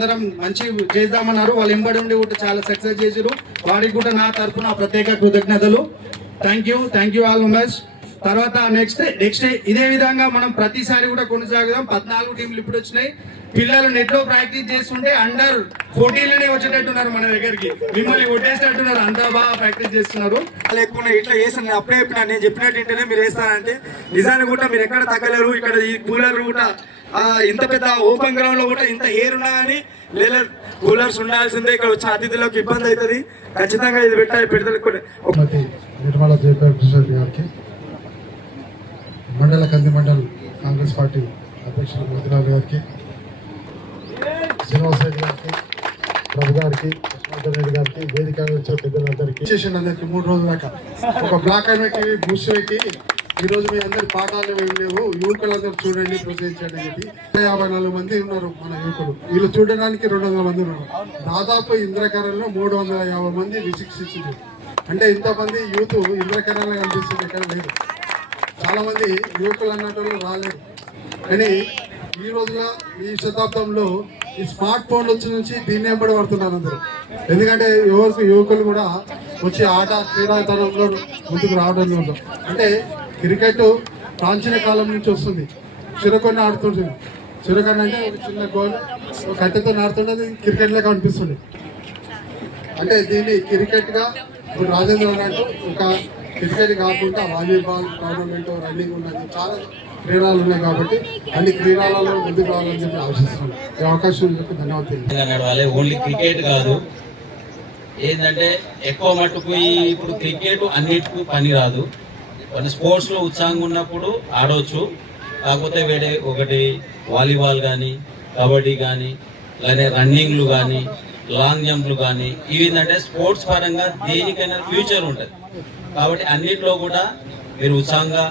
అందరం మంచి చేద్దామన్నారు. వాళ్ళు ఎంబడి ఉండి కూడా చాలా సక్సెస్ చేసారు వారికి కూడా నా తరఫున ప్రత్యేక కృతజ్ఞతలు. Thank you thank you all much తర్వాత నెక్స్ట్ నెక్స్ట్ ఇదే విధంగా మనం ప్రతిసారి కూడా కొనసాగుదాం. పద్నాలుగు టీంలు ఇప్పుడు వచ్చినాయి. పిల్లలు నెట్లో ప్రాక్టీస్ చేస్తుంటే అండర్ పోటీలోనే వచ్చేటట్టున్నారు మన దగ్గరికి. మిమ్మల్ని కొట్టేసినట్టున్నారు. అంత బాగా ప్రాక్టీస్ చేస్తున్నారు. లేకుండా ఇట్లా చేస్తాను అప్పుడే చెప్పినా. నేను చెప్పినట్టు మీరు వేస్తానంటే నిజాన్ని కూడా మీరు ఎక్కడ తగ్గలేరు. ఇక్కడ ఈ కూలర్ కూడా ఇంత పెద్ద ఓపెన్ గ్రౌండ్లో కూడా ఇంత ఎయిర్ ఉన్నా కానీ లేదా కూలర్స్ ఉండాల్సిందే. ఇక్కడ వచ్చే అతిథులకు ఇబ్బంది అవుతుంది. ఖచ్చితంగా ఇది పెట్టాలి. పెడతలకు కూడా నిర్మలా జయప్రసాద్ గారికి మండల కంది మండల్ కాంగ్రెస్ పార్టీ అధ్యక్షులు మోతిలాల్ గారికి శ్రీనివాస్ రెడ్డి గారికి ప్రభు గారికి రెడ్డి గారికి వేదిక వచ్చే పెద్దలందరికీ. మూడు రోజుల దాకా. ఒక black and white TV boost పెట్టి ఈ రోజు మీ అందరి పాఠాలు ఏమి లేవు? యువకులందరూ చూడండి ప్రోత్సహించండి అనేది యాభై నాలుగు మంది ఉన్నారు మన యువకులు. వీళ్ళు చూడడానికి రెండు వందల మంది ఉన్నారు. దాదాపు ఇంద్రకరణలో మూడు వందల యాభై మంది విశిక్షించింది అంటే ఇంతమంది యూత్ ఇంద్రకరణలో కనిపిస్తుంది ఇక్కడ లేదు. చాలా మంది యువకులు అన్నట్టు రాలేదు. కానీ ఈ రోజున ఈ శతాబ్దంలో ఈ స్మార్ట్ ఫోన్ వచ్చి నుంచి దీన్ని వెంబడి పడుతున్నారు అందరూ. ఎందుకంటే యువకు యువకులు కూడా వచ్చి ఆట క్రీడాతనంలో ముందుకు రావడం అంటే క్రికెట్ ప్రాచీన కాలం నుంచి వస్తుంది. చిరకొని ఆడుతుంటుంది. చిరకొని అంటే ఒక చిన్న గోల్ ఒక కట్టెతో ఆడుతుంటే క్రికెట్ లెక్క అనిపిస్తుంది. అంటే దీన్ని క్రికెట్గా ఇప్పుడు రాజేంద్ర ఒక క్రికెట్ కాకుండా వాలీబాల్ టోర్నమెంట్ రన్నింగ్ ఉన్నది. చాలా క్రీడలు ఉన్నాయి కాబట్టి అన్ని క్రీడలలో ముందుకు రావాలని చెప్పి ఆశిస్తున్నాను. ఈ అవకాశం ధన్యవాదాలు. ఓన్లీ క్రికెట్ కాదు. ఏంటంటే ఎక్కువ మట్టుకు ఇప్పుడు క్రికెట్ అన్నిటికీ పని రాదు కొన్ని స్పోర్ట్స్లో ఉత్సాహంగా ఉన్నప్పుడు ఆడవచ్చు. కాకపోతే వేరే ఒకటి వాలీబాల్ కానీ కబడ్డీ కానీ లేదా రన్నింగ్లు కానీ లాంగ్ జంప్లు కానీ ఇవి ఏంటంటే స్పోర్ట్స్ పరంగా దేనికైనా ఫ్యూచర్ ఉంటుంది. కాబట్టి అన్నిట్లో కూడా మీరు ఉత్సాహంగా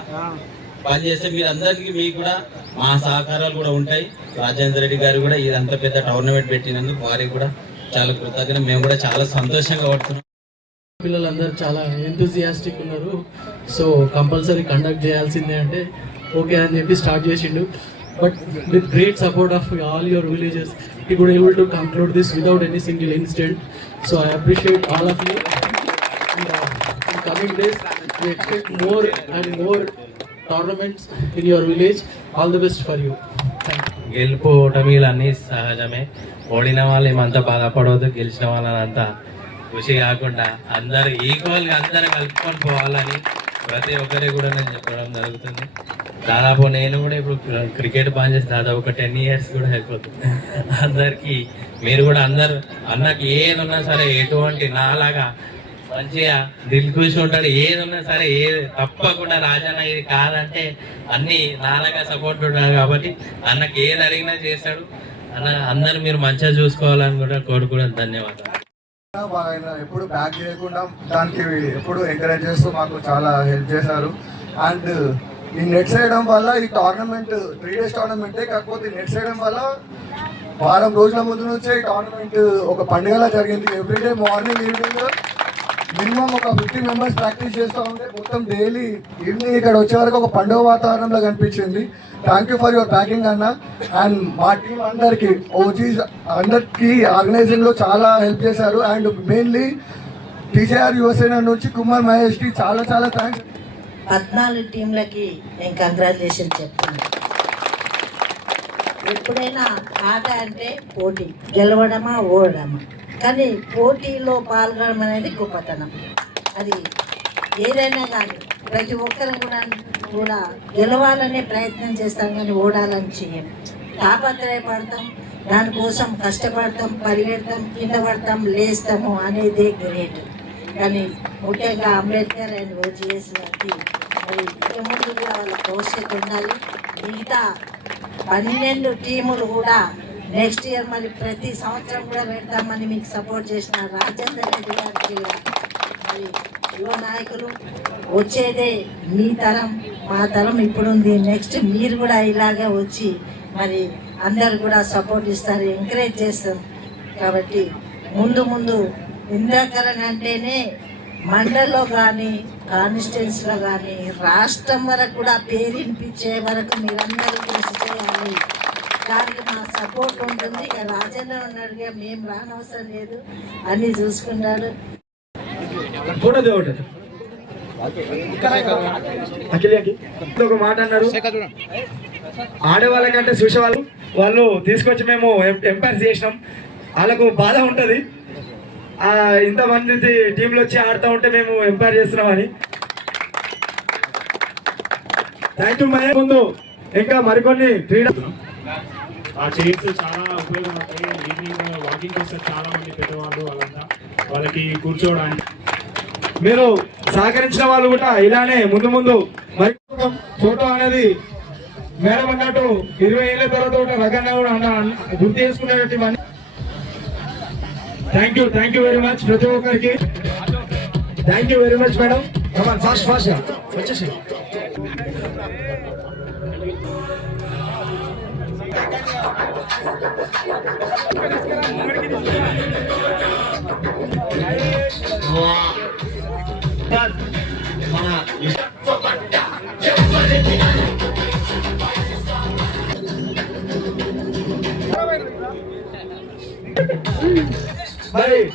పనిచేస్తే మీరు అందరికీ మీకు కూడా మా సహకారాలు కూడా ఉంటాయి. రాజేంద్ర రెడ్డి గారు కూడా ఇదంత పెద్ద టోర్నమెంట్ పెట్టినందుకు వారికి కూడా చాలా కృతజ్ఞత మేము కూడా చాలా సంతోషంగా పడుతున్నాం. పిల్లలందరూ చాలా ఎంతూజియాస్టిక్ ఉన్నారు. సో కంపల్సరీ కండక్ట్ చేయాల్సిందే అంటే ఓకే అని చెప్పి స్టార్ట్ చేసిండు. But with great support of all your villages we could able to conclude this without any single incident so I appreciate all of you coming days we expect more and more tournaments in your village all the best for you గెలుపు ఓటమిలు అన్నీ సహజమే. ఓడిన వాళ్ళు ఏమంతా బాధపడవద్దు గెలిచిన వాళ్ళని అంతా ఖుషి కాకుండా అందరు ఈక్వల్గా అందరూ కలుపుకొని పోవాలని ప్రతి ఒక్కరి కూడా నేను చెప్పడం జరుగుతుంది. దాదాపు నేను కూడా ఇప్పుడు క్రికెట్ బాగా చేసి దాదాపు ఒక టెన్ ఇయర్స్ కూడా అయిపోతుంది. అందరికీ మీరు కూడా అందరు అన్నకి ఏది ఉన్నా సరే ఎటువంటి నాలాగా మంచిగా దిల్ ఖుషి ఉంటాడు. ఏది ఉన్నా సరే ఏది తప్పకుండా రాజన్న ఇది కాదంటే అన్ని నాలాగా సపోర్ట్ ఉంటాడు కాబట్టి అన్నకి ఏది అడిగినా చేస్తాడు. అన్న అందరు మీరు మంచిగా చూసుకోవాలని కూడా కోరుకోవడం ధన్యవాదాలు. ఆయన ఎప్పుడు బ్యాక్ చేయకుండా దానికి ఎప్పుడు ఎంకరేజ్ చేస్తూ మాకు చాలా హెల్ప్ చేశారు. అండ్ ఈ నెట్స్ వేయడం వల్ల ఈ టోర్నమెంట్ త్రీ డేస్ టోర్నమెంటే కాకపోతే నెట్స్ వేయడం వల్ల వారం రోజుల ముందు నుంచే ఈ టోర్నమెంట్ ఒక పండుగలా జరిగింది. ఎవ్రీడే మార్నింగ్ ఈవినింగ్ మినిమం ఒక ఫిఫ్టీ మెంబర్స్ ప్రాక్టీస్ చేస్తూ ఉంటే మొత్తం డైలీ ఈవినింగ్ ఇక్కడ వచ్చే వరకు ఒక పండుగ వాతావరణంలో కనిపించింది. Thank you for your backing అన్న. అండ్ మా టీం అందరికి ఓజీస్ అందరికీ ఆర్గనైజింగ్లో చాలా హెల్ప్ చేశారు. అండ్ మెయిన్లీ టీజేఆర్ యువసేన నుంచి కుమార్ మహేష్కి చాలా చాలా థ్యాంక్స్ పద్నాలుగు టీంలకి నేను కంగ్రాచులేషన్ చెప్తాను ఎప్పుడైనా ఆట అంటే పోటీ గెలవడమా ఓడమా కానీ పోటీలో పాల్గొనడం అనేది గొప్పతనం. అది ఏదైనా కానీ ప్రతి ఒక్కరు కూడా కూడా గెలవాలనే ప్రయత్నం చేస్తాం కానీ ఓడాలని చేయం తాపత్రయపడతాం దానికోసం కష్టపడతాం పరిగెడతాం కింద పడతాం లేస్తాము అనేదే గ్రేట్. కానీ ముఖ్యంగా అంబేద్కర్ అండ్ ఓజీఎస్ గారికి మరి ముందుగా ముందు కూడా వాళ్ళ భవిష్యత్తు ఉండాలి. మిగతా పన్నెండు టీములు కూడా నెక్స్ట్ ఇయర్ మరి ప్రతి సంవత్సరం కూడా పెడతామని మీకు సపోర్ట్ చేసిన రాజేంద్ర రెడ్డి గారికి మరి యువ నాయకులు వచ్చేదే మీ తరం మా తరం ఇప్పుడుంది. నెక్స్ట్ మీరు కూడా ఇలాగే వచ్చి మరి అందరు కూడా సపోర్ట్ ఇస్తారు ఎంకరేజ్ చేస్తారు. కాబట్టి ముందు ముందు ఇంద్రకరణ్ అంటేనే మండల్లో కానీ కాన్స్టిట్యున్సీలో కానీ రాష్ట్రం వరకు కూడా పేరు వినిపించే వరకు మీరందరూ కృషి చేయాలి. దానికి మా సపోర్ట్ ఉంటుంది. ఇక రాజన్న ఉన్నాడుగా మేము రానవసరం లేదు అన్నీ చూసుకున్నాడు ఒక మాట అన్నారు. ఆడవాళ్ళకంటే చూసేవాళ్ళు వాళ్ళు తీసుకొచ్చి మేము ఎంపైర్ చేసినాం. వాళ్ళకు బాధ ఉంటుంది. ఆ, ఇంతమంది టీంలు వచ్చి ఆడుతూ ఉంటే మేము ఎంపైర్ చేస్తున్నామని థ్యాంక్ యూ మహే ముందు ఇంకా మరికొన్ని క్రీడా ఆ చైర్స్ చాలా ఉపయోగం అవుతాయి ఈవినింగ్ వాకింగ్ వస్తారు చాలా మంది పెద్దవాళ్ళు వాళ్ళంతా వాళ్ళకి కూర్చోవడానికి. మీరు సహకరించిన వాళ్ళు కూడా ఇలానే ముందు ముందు మరి ఫోటో అనేది మేడం అన్నట్టు ఇరవై ఏళ్ళ తర్వాత కూడా రకంగా కూడా అన్న గుర్తు చేసుకునేటట్టు thank you thank you very much ప్రతి ఒక్కరికి. Thank you very much madam fast fast వచ్చేసి మరి